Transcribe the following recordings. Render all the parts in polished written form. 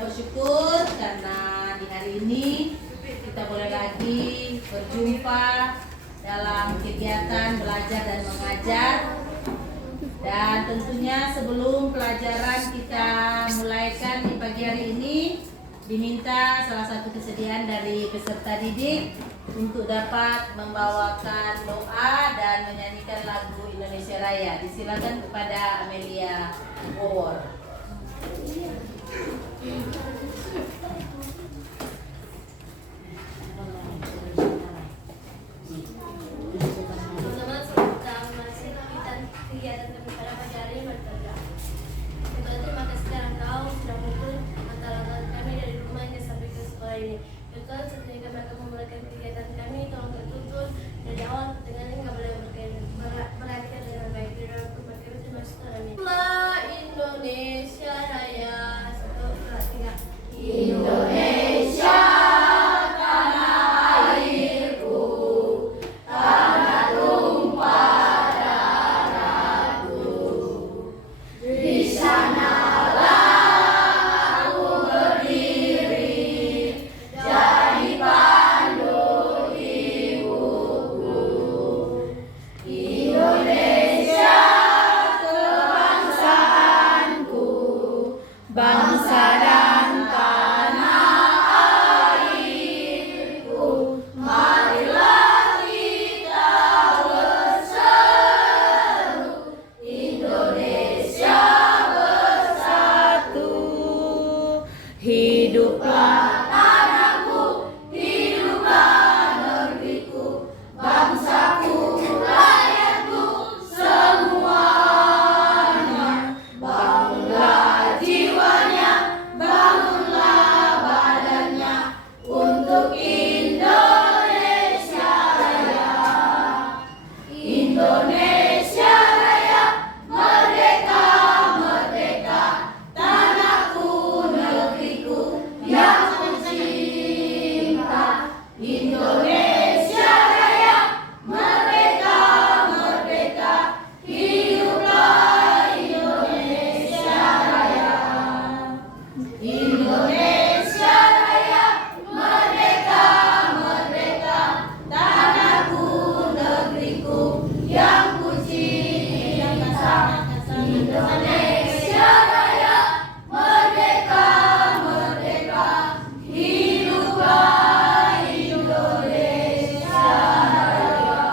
bersyukur karena di hari ini kita boleh lagi berjumpa dalam kegiatan belajar dan mengajar. Dan tentunya sebelum pelajaran kita mulaikan di pagi hari ini, diminta salah satu kesediaan dari peserta didik untuk dapat membawakan doa dan menyanyikan lagu Indonesia Raya. Disilakan kepada Amelia Bowor. Ketika mereka memulaikan kegiatan kami, tolong tertuntun dari awal pertengahan nggak boleh berakhir dengan baik. Di dalam Tuhan kami terima kasih. Indonesia Raya, 1, 2, 3. Indonesia tanah airku, tanah tumpah darahku. Di sana bangsa dan tanah airku, marilah kita berseru, Indonesia bersatu. Hiduplah tanahku, hiduplah negeriku, bangsaku, rakyatku, semuanya. Bangunlah jiwanya, bangunlah badannya untuk Indonesia Raya. Indonesia Raya, merdeka, merdeka, tanahku, negeriku yang kucinta. Indonesia Raya, merdeka, merdeka, hiduplah Indonesia Raya. Indonesia Raya, merdeka, merdeka, tanahku, negeriku yang kucinta. Indonesia Raya, merdeka, merdeka, hiduplah Indonesia Raya.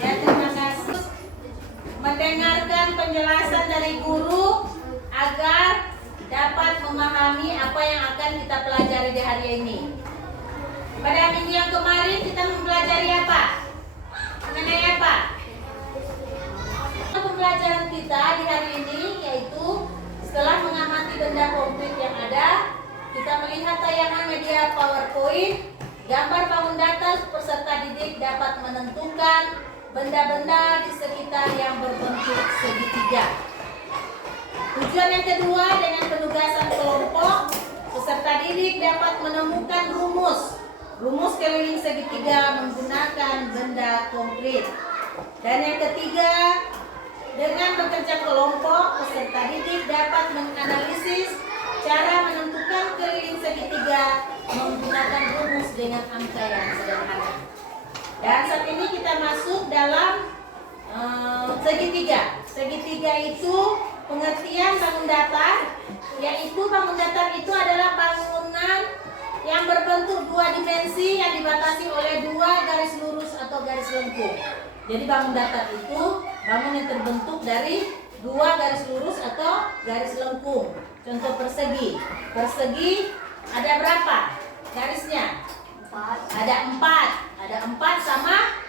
Ya, terima kasih mendengarkan penjelasan dari guru agar dapat memahami apa yang akan kita pelajari di hari ini. Pada minggu yang kemarin kita mempelajari apa? Mengenai apa? Pembelajaran kita di hari ini yaitu setelah mengamati benda konkret yang ada, kita melihat tayangan media PowerPoint, gambar bangun data peserta didik dapat menentukan benda-benda di sekitar yang berbentuk segitiga. Tujuan yang kedua, dengan penugasan kelompok, peserta didik dapat menemukan rumus keliling segitiga menggunakan benda konkret. Dan yang ketiga, dengan bekerja kelompok, peserta didik dapat menganalisis cara menentukan keliling segitiga menggunakan rumus dengan angka yang sederhana. Dan saat ini kita masuk dalam segitiga. Segitiga itu pengertian bangun datar, yaitu bangun datar itu adalah bangunan yang berbentuk dua dimensi yang dibatasi oleh dua garis lurus atau garis lengkung. Jadi bangun datar itu bangun yang terbentuk dari dua garis lurus atau garis lengkung. Contoh persegi. Persegi ada berapa garisnya? Ada 4. Ada 4 sama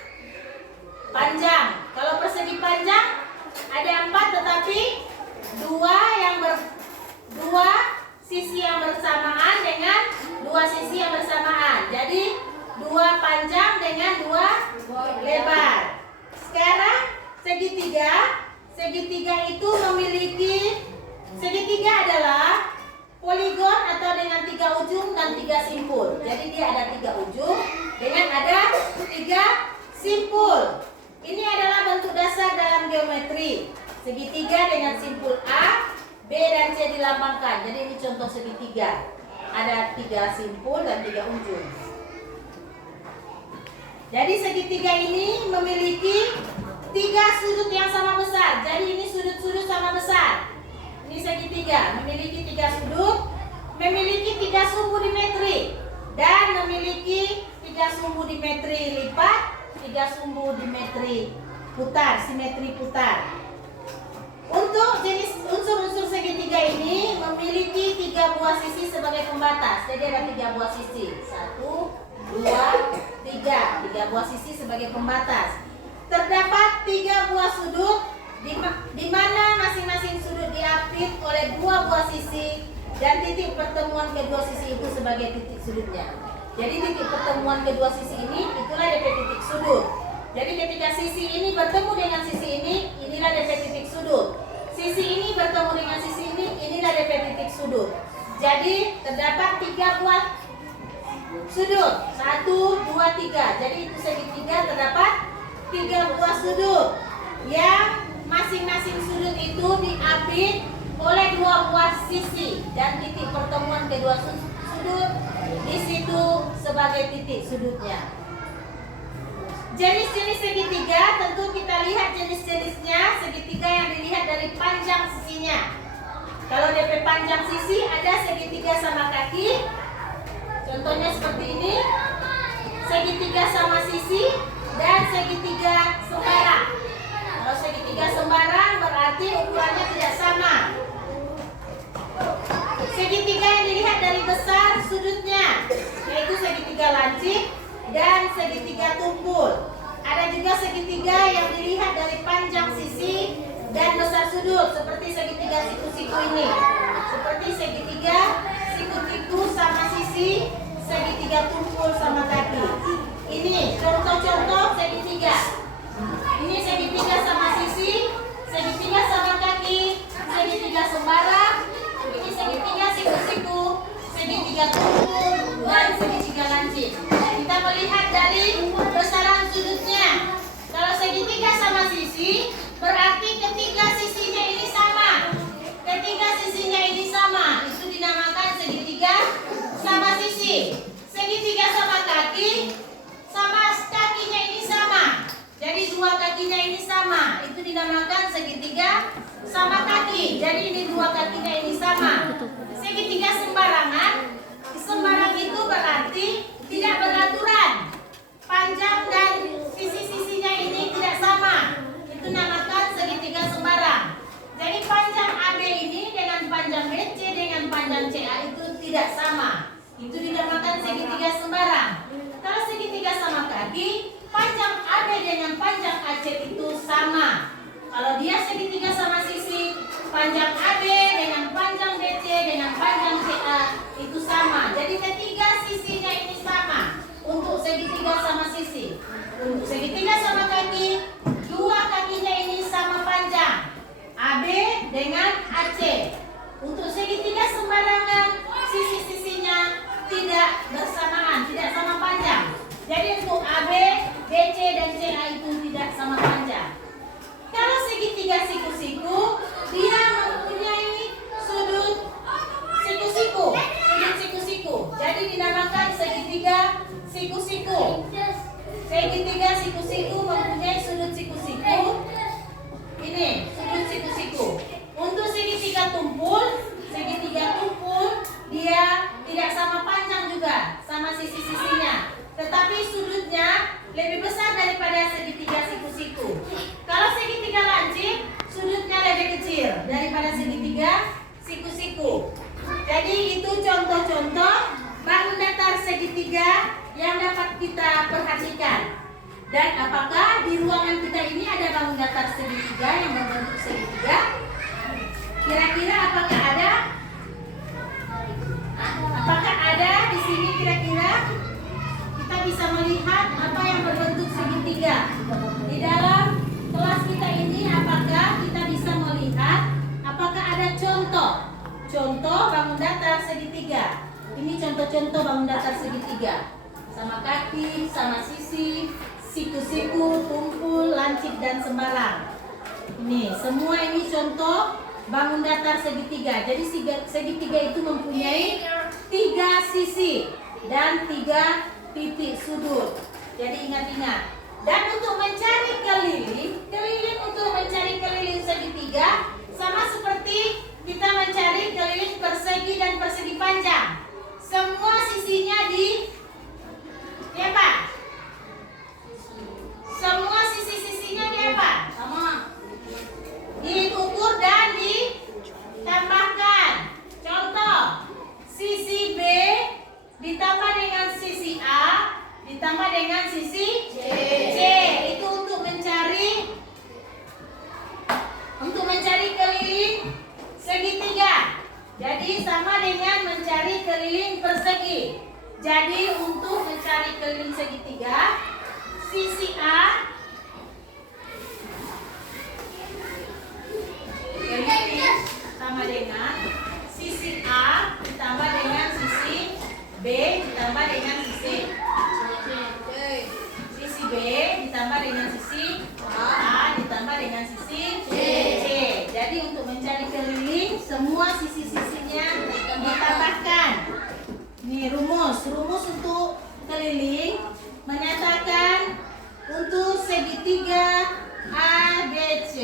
panjang. Kalau persegi panjang ada 4 tetapi dua sisi yang bersamaan dengan dua sisi yang bersamaan. Jadi 2 panjang dengan 2 lebar. Sekarang segitiga itu memiliki, segitiga adalah poligon atau dengan 3 ujung dan 3 simpul. Jadi dia ada 3 ujung dengan ada 3 segitiga dengan simpul A, B dan C dilambangkan. Jadi ini contoh segitiga. Ada 3 simpul dan 3 ujung. Jadi segitiga ini memiliki 3 sudut yang sama besar. Jadi ini sudut-sudut sama besar. Ini segitiga memiliki 3 sudut, memiliki 3 sumbu dimetri, dan memiliki 3 sumbu dimetri lipat, 3 sumbu dimetri putar, simetri putar. Untuk jenis unsur-unsur segitiga ini memiliki 3 buah sisi sebagai pembatas. Jadi ada 3 buah sisi. 1, 2, 3. 3 buah sisi sebagai pembatas. Terdapat 3 buah sudut di mana masing-masing sudut diapit oleh 2 buah sisi dan titik pertemuan kedua sisi itu sebagai titik sudutnya. Jadi titik pertemuan kedua sisi ini itulah DP titik sudut. Jadi ketika sisi ini bertemu dengan sisi ini, inilah DP titik sudut. Sisi ini bertemu dengan sisi ini, inilah DP titik sudut. Jadi terdapat 3 buah sudut. 1, 2, 3. Jadi itu segitiga terdapat 3 buah sudut yang masing-masing sudut itu diapit oleh 2 buah sisi dan titik pertemuan kedua sudut di situ sebagai titik sudutnya. Jenis-jenis segitiga tentu kita lihat jenis-jenisnya. Segitiga yang dilihat dari panjang sisinya. Kalau DP panjang sisi ada segitiga sama kaki. Contohnya seperti ini. Segitiga sama sisi dan segitiga sembarang. Kalau segitiga sembarang berarti ukurannya tidak sama. Segitiga yang dilihat dari besar sudutnya yaitu segitiga lancip dan segitiga tumpul. Ada juga segitiga yang dilihat dari panjang sisi dan besar sudut seperti segitiga siku-siku ini. Seperti segitiga siku-siku sama sisi, segitiga tumpul sama kaki. Ini contoh-contoh segitiga. Ini segitiga sama sisi, segitiga sama kaki, segitiga sembarang, ini segitiga siku-siku, segitiga tumpul, dan segitiga lancip. Kita melihat dari besaran sudutnya. Kalau segitiga sama sisi, berarti ketiga sisinya ini sama. Ketiga sisinya ini sama, itu dinamakan segitiga sama sisi. Segitiga sama kaki, sama kakinya ini sama. Jadi 2 kakinya ini sama, itu dinamakan segitiga sama kaki. Jadi ini 2 kakinya ini sama. Segitiga sembarangan, sembarang itu berarti tidak beraturan. Panjang dan sisi-sisinya ini tidak sama. Itu namakan segitiga sembarang. Jadi panjang AB ini dengan panjang BC dengan panjang CA itu tidak sama. Itu dinamakan segitiga sembarang. Kalau segitiga sama kaki, panjang AB dengan panjang AC itu sama. Kalau dia segitiga sama sisi, panjang AB dengan panjang BC dengan panjang CA itu sama. Jadi ketiga sisinya ini sama untuk segitiga sama sisi. Untuk segitiga sama kaki, 2 kakinya ini sama panjang, AB dengan AC. Untuk segitiga sembarangan, sisi-sisinya tidak bersamaan, tidak sama panjang. Jadi untuk AB, BC dan CA itu tidak sama panjang. Kalau segitiga siku-siku, dia mempunyai sudut siku-siku, sudut siku-siku. Jadi dinamakan segitiga siku-siku. Segitiga siku-siku mempunyai sudut siku-siku. Ini sudut siku-siku. Untuk segitiga tumpul dia tidak sama panjang juga, sama sisi-sisinya. Tetapi sudutnya lebih besar daripada segitiga siku-siku. Kalau segitiga lancip, sudutnya lebih kecil daripada segitiga siku-siku. Jadi itu contoh-contoh bangun datar segitiga yang dapat kita perhatikan. Dan apakah di ruangan kita ini ada bangun datar segitiga yang berbentuk segitiga? Kira-kira apakah ada? Apakah ada di sini kira-kira? Kita bisa melihat apa yang berbentuk segitiga. Di dalam kelas kita ini apakah kita bisa melihat apakah ada contoh bangun datar segitiga. Ini contoh-contoh bangun datar segitiga. Sama kaki, sama sisi, siku-siku, tumpul, lancip dan sembarang. Ini semua ini contoh bangun datar segitiga. Jadi segitiga itu mempunyai 3 sisi dan 3 titik sudut. Jadi ingat-ingat. Dan untuk mencari keliling untuk mencari keliling segitiga sama seperti kita mencari keliling persegi dan persegi panjang. Semua sisinya di apa? Semua sisi-sisinya di apa? Sama. Diukur dan ditambahkan. Contoh, sisi B ditambah dengan sisi A ditambah dengan sisi C. Itu untuk mencari keliling segitiga. Jadi sama dengan mencari keliling persegi. Jadi untuk mencari keliling segitiga, sisi A keliling sama dengan sisi A ditambah dengan sisi B ditambah dengan sisi B ditambah dengan sisi A ditambah dengan sisi C. Jadi untuk mencari keliling semua sisi-sisinya ditambahkan. Ini rumus untuk keliling menyatakan untuk segitiga ABC,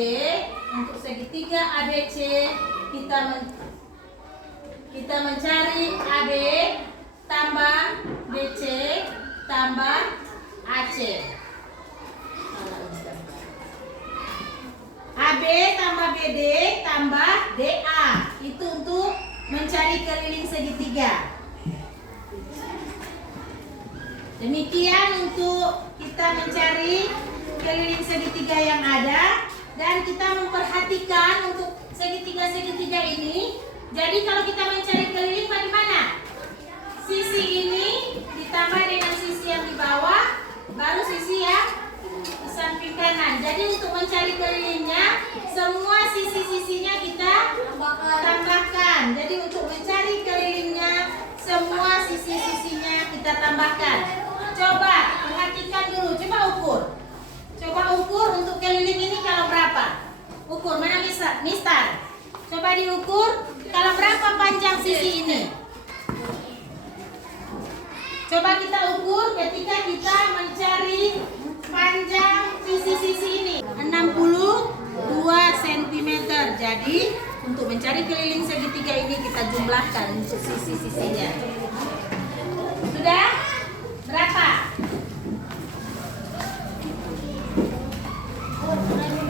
kita mencari AB tambah BC tambah AC. AB tambah BD tambah DA. Itu untuk mencari keliling segitiga. Demikian untuk kita mencari keliling segitiga yang ada. Dan kita memperhatikan untuk segitiga-segitiga ini. Jadi kalau kita mencari keliling bagaimana? Sisi ini ditambah dengan sisi yang di bawah, baru sisi yang di samping kanan. Jadi untuk mencari kelilingnya, semua sisi-sisinya kita tambahkan. Jadi untuk mencari kelilingnya, semua sisi-sisinya kita tambahkan. Coba perhatikan dulu, coba ukur. Coba ukur untuk keliling ini kalau berapa? Ukur, mana Mister? Coba diukur, kalau berapa panjang sisi ini? Coba kita ukur ketika kita mencari panjang sisi-sisi ini 62 cm. Jadi untuk mencari keliling segitiga ini kita jumlahkan sisi-sisinya. Sudah? Berapa?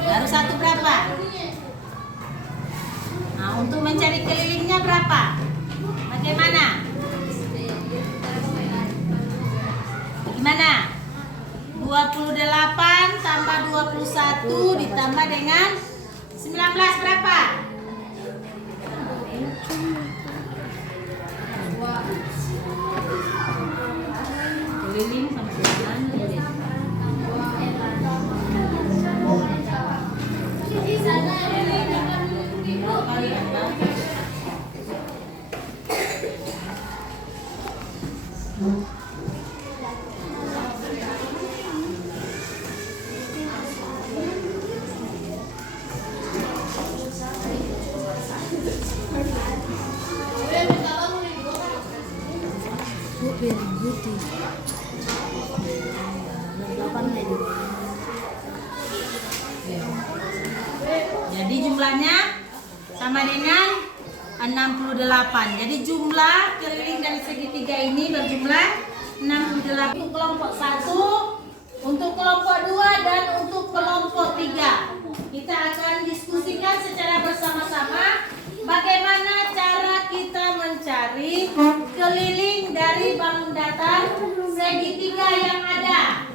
Baru satu berapa? Nah, untuk mencari kelilingnya berapa? Bagaimana? Gimana? 28 tambah 21 ditambah dengan 19 berapa? Keliling sama dengan jadi jumlahnya sama dengan 68. Jadi jumlah keliling dari segitiga ini berjumlah 68. Untuk kelompok 1, untuk kelompok 2 dan untuk kelompok 3. Kita akan diskusikan secara bersama-sama bagaimana cara kita mencari keliling dari bangun datar segitiga yang ada.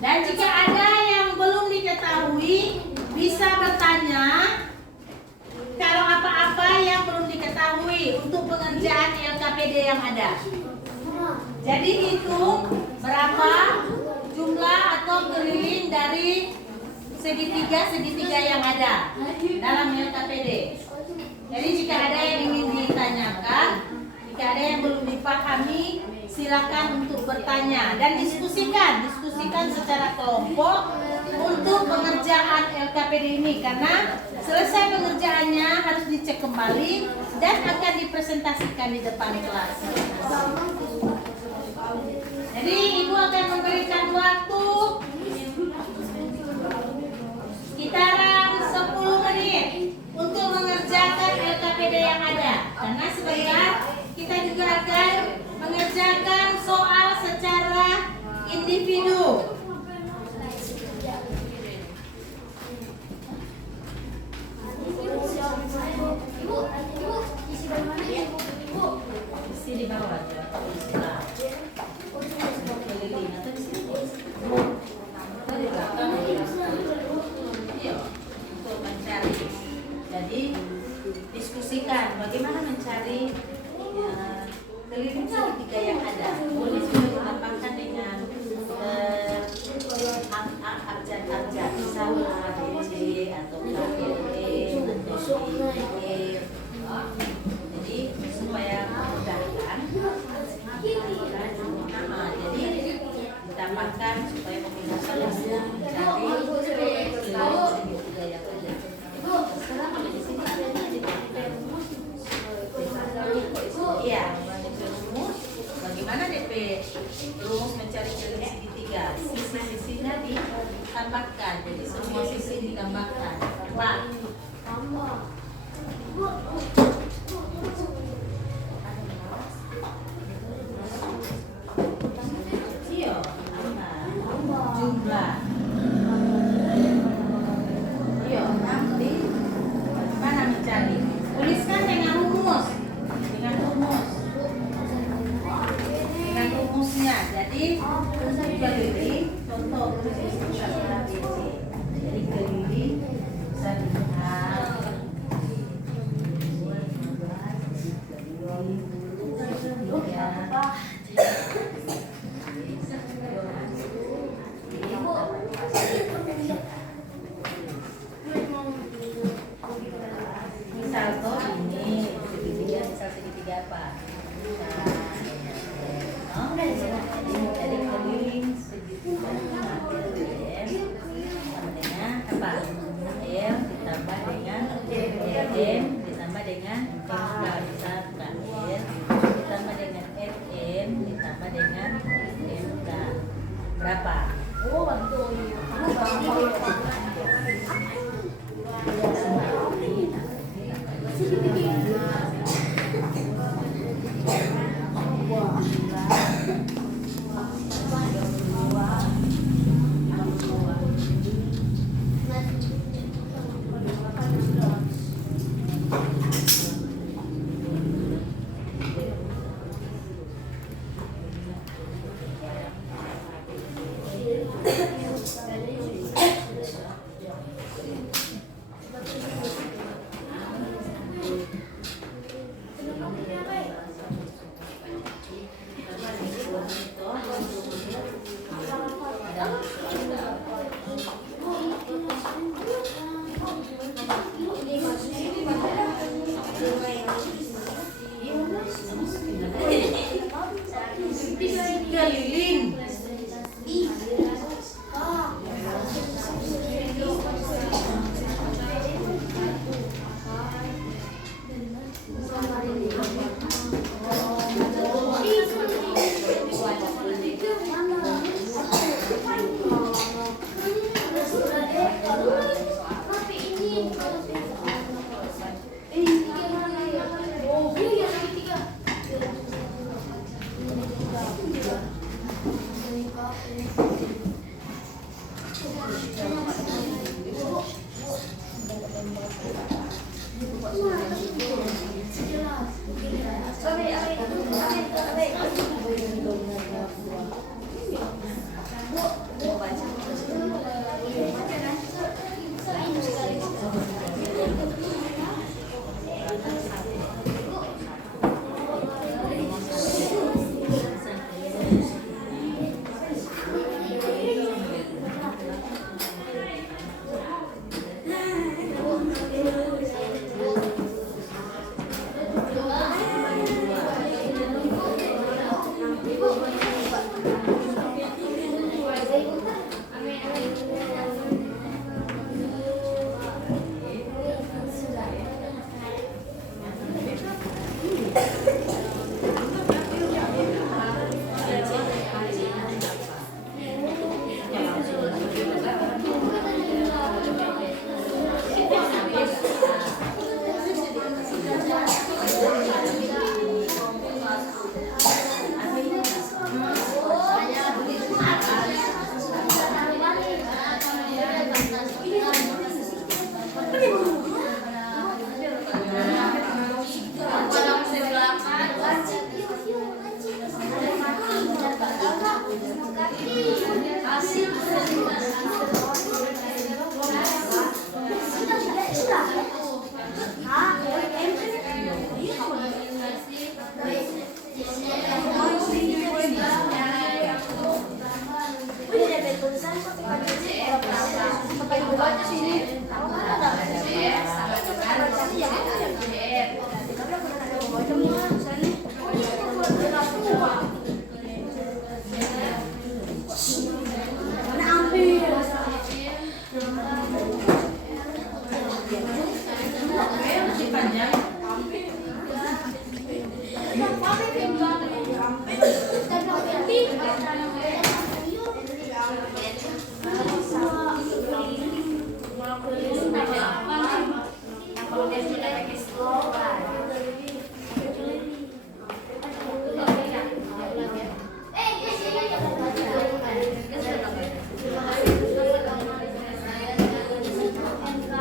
Dan jika ada yang belum diketahui, bisa bertanya kalau apa-apa yang belum diketahui untuk pengerjaan LKPD yang ada. Jadi hitung berapa jumlah atau keliling dari segitiga yang ada dalam LKPD. Jadi jika ada yang ingin ditanyakan, jika ada yang belum dipahami, silakan untuk bertanya dan diskusikan secara kelompok untuk pengerjaan LKPD ini, karena selesai pengerjaannya harus dicek kembali dan akan dipresentasikan di depan kelas. Jadi Ibu akan memberikan waktu sekitaran 10 menit untuk mengerjakan LKPD yang ada. Karena sebentar kita juga akan mengerjakan soal secara individu. Isi di bawah aja. Keliling atau di sini. Di belakang. Iya, untuk mencari. Jadi diskusikan bagaimana mencari keliling segitiga yang ada. Boleh juga ditambahkan dengan abjad-abjad, misalnya ABC atau KLE atau DE. Jadi supaya memudahkan, jadi ditambahkan supaya memudahkan mencari keliling segitiga yang ada. Iya, rumus. Bagaimana DP rumus mencari keliling segitiga? Sisi-sisinya ditambahkan, jadi semua sisi ditambahkan. Pak. Iya, jumlah. Iya, nanti mana mencari? Tuliskan dengan rumus. Dengan rumusnya. Jadi keliling contoh ABC. Jadi keliling bisa dilihat. Misal toh ini segitiga, misal segitiga apa? Jadi keliling segitiga sama dengan apa? L ditambah dengan M ditambah dengan bisa terakhir ditambah dengan FM ditambah dengan MK. Berapa? Oh, betul. Keliling.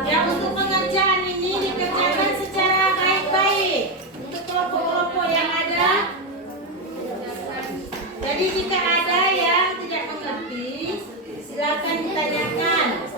Ya, untuk pengerjaan ini dikerjakan secara baik-baik untuk kelompok-kelompok yang ada. Jadi jika ada yang tidak mengerti, silakan ditanyakan.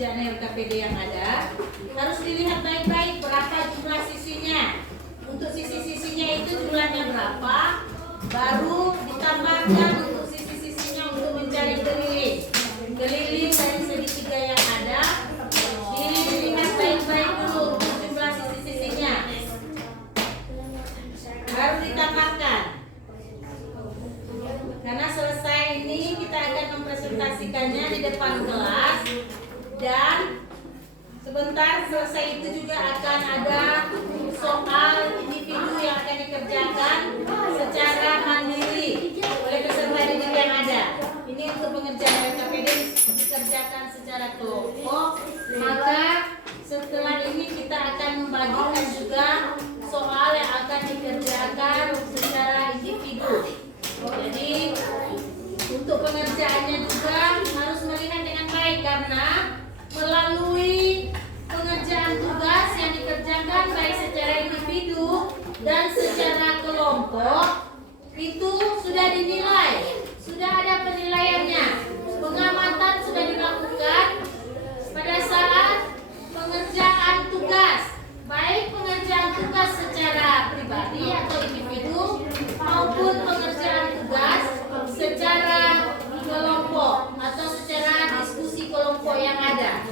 pengerjaan LKPD yang ada, harus dilihat baik-baik berapa jumlah sisinya. Untuk sisi-sisinya itu jumlahnya berapa, baru ditambahkan untuk sisi-sisinya untuk mencari keliling. Keliling dari segitiga yang ada, dilihat baik-baik dulu untuk jumlah sisi-sisinya, baru ditambahkan. Karena selesai ini kita akan mempresentasikannya di depan kelas, dan sebentar selesai itu juga akan ada soal individu yang akan dikerjakan secara mandiri oleh peserta didik yang ada. Ini untuk pengerjaan LKPD dikerjakan secara kelompok. Maka setelah ini kita akan membagikan juga soal yang akan dikerjakan secara individu. Jadi untuk pengerjaannya juga harus melihat dengan baik, karena melalui pengerjaan tugas yang dikerjakan baik secara individu dan secara kelompok itu sudah dinilai, sudah ada penilaiannya, pengamatan sudah dilakukan pada saat pengerjaan tugas, baik pengerjaan tugas secara pribadi atau individu maupun pengerjaan tugas secara kelompok atau secara diskusi kelompok yang ada.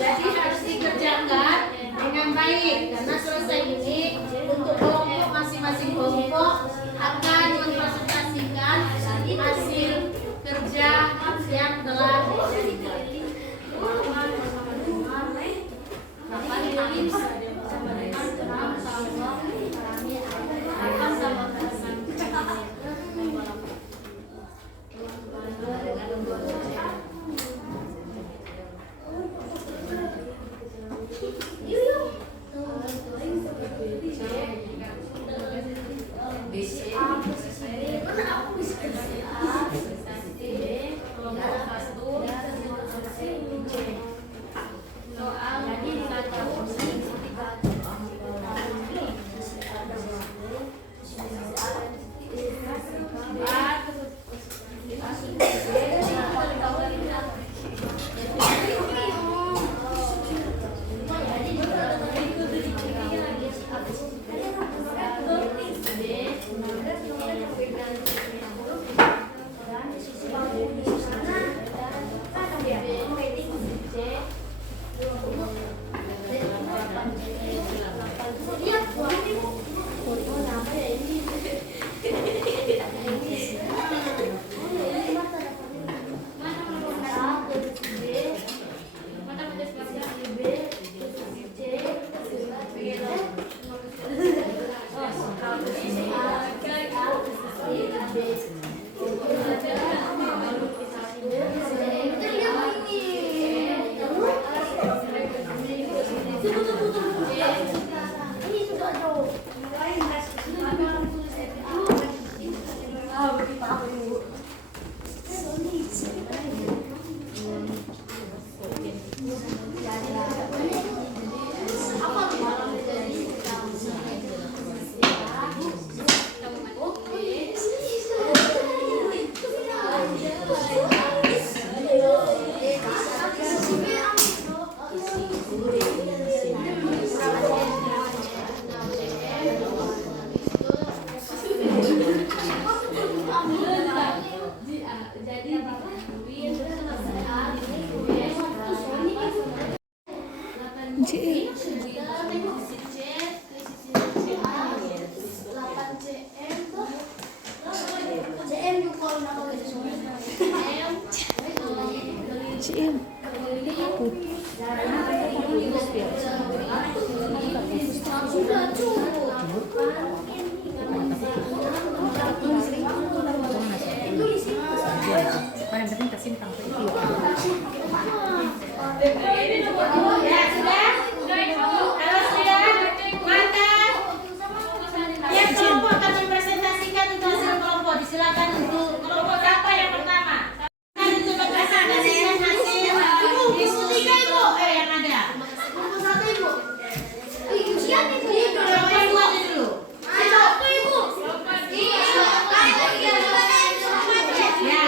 Jadi harus dikerjakan dengan baik, karena selesai ini untuk kelompok masing-masing kelompok akan mempresentasikan hasil kerja yang telah dijadikan.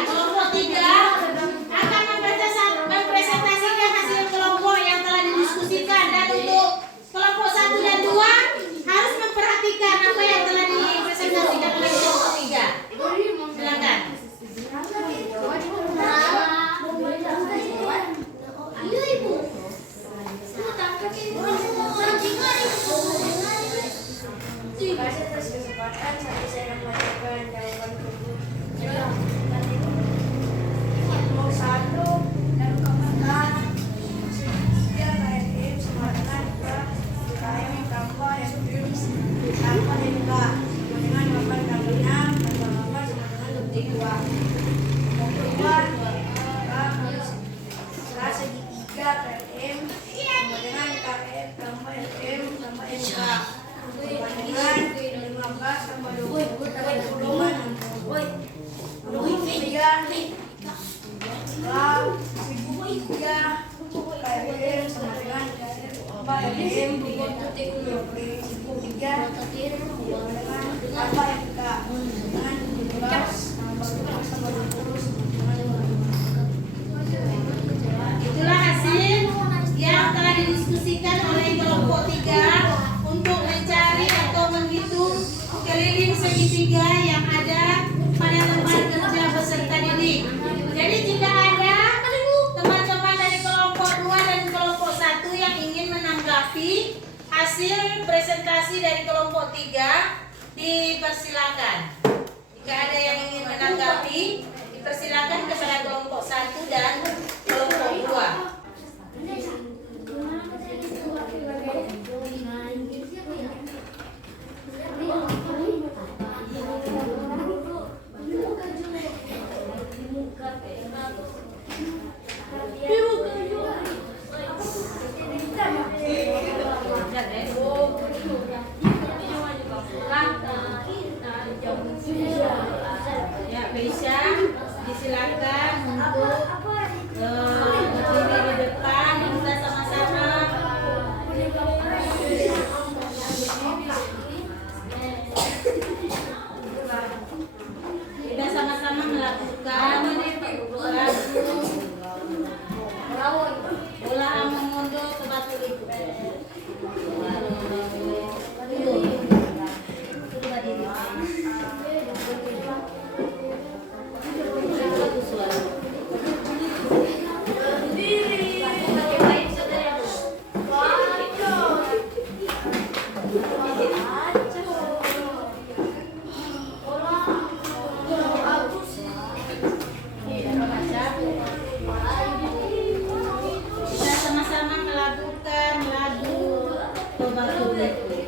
Kelompok 3 akan mempresentasikan hasil kelompok dua. Nomor dua segitiga KM sama dengan KM tambah LM tambah MK sama dengan 15 tambah 20 tambah 20 tiga segitiga KM sama dengan tambah LM segitiga tambah MK dengan 17 tambah 20 sama 20 Itulah hasil yang telah didiskusikan oleh kelompok 3 untuk mencari atau menghitung keliling segitiga yang ada pada tempat kerja peserta didik. Jadi jika ada teman-teman dari kelompok 2 dan kelompok 1 yang ingin menanggapi hasil presentasi dari kelompok 3, dipersilakan. Jika ada yang ingin menanggapi, dipersilakan kepada kelompok 1 dan kelompok 2. Ya, bisa disilakan untuk berdiri di depan, kita sama-sama melakukan bola mengunduh ke batu itu. Kita sama-sama melakukan lagu Batu Itu.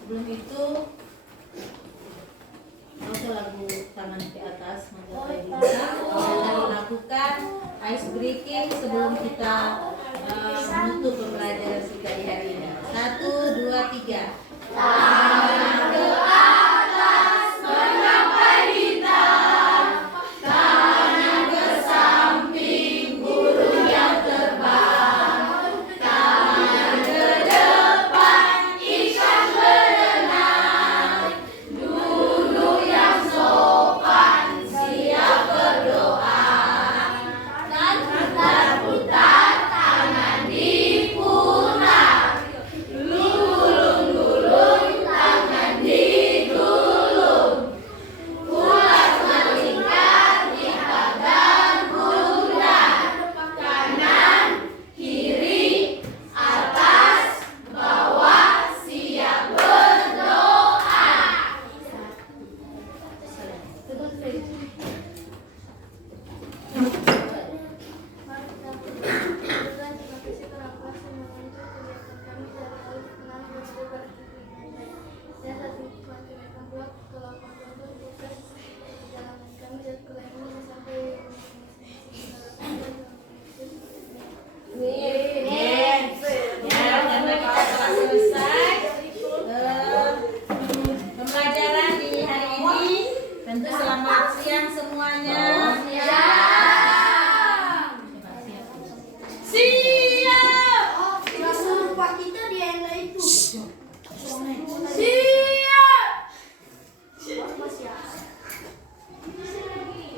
Sebelum itu lagu tangan ke atas kita lakukan ice breaking sebelum kita menutup pembelajaran kita di hari ini. 1, 2, 3. Tangan ke atas menggapai bintang, tangan ke samping burung yang terbang, tangan ke depan ikan berenang, duduk yang sopan siap berdoa, dan putar-putar tangan di pundak, gulung-gulung tangan.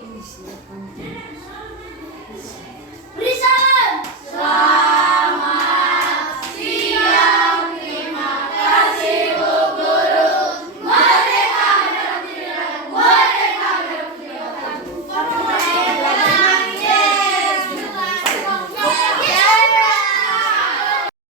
Ini silakan.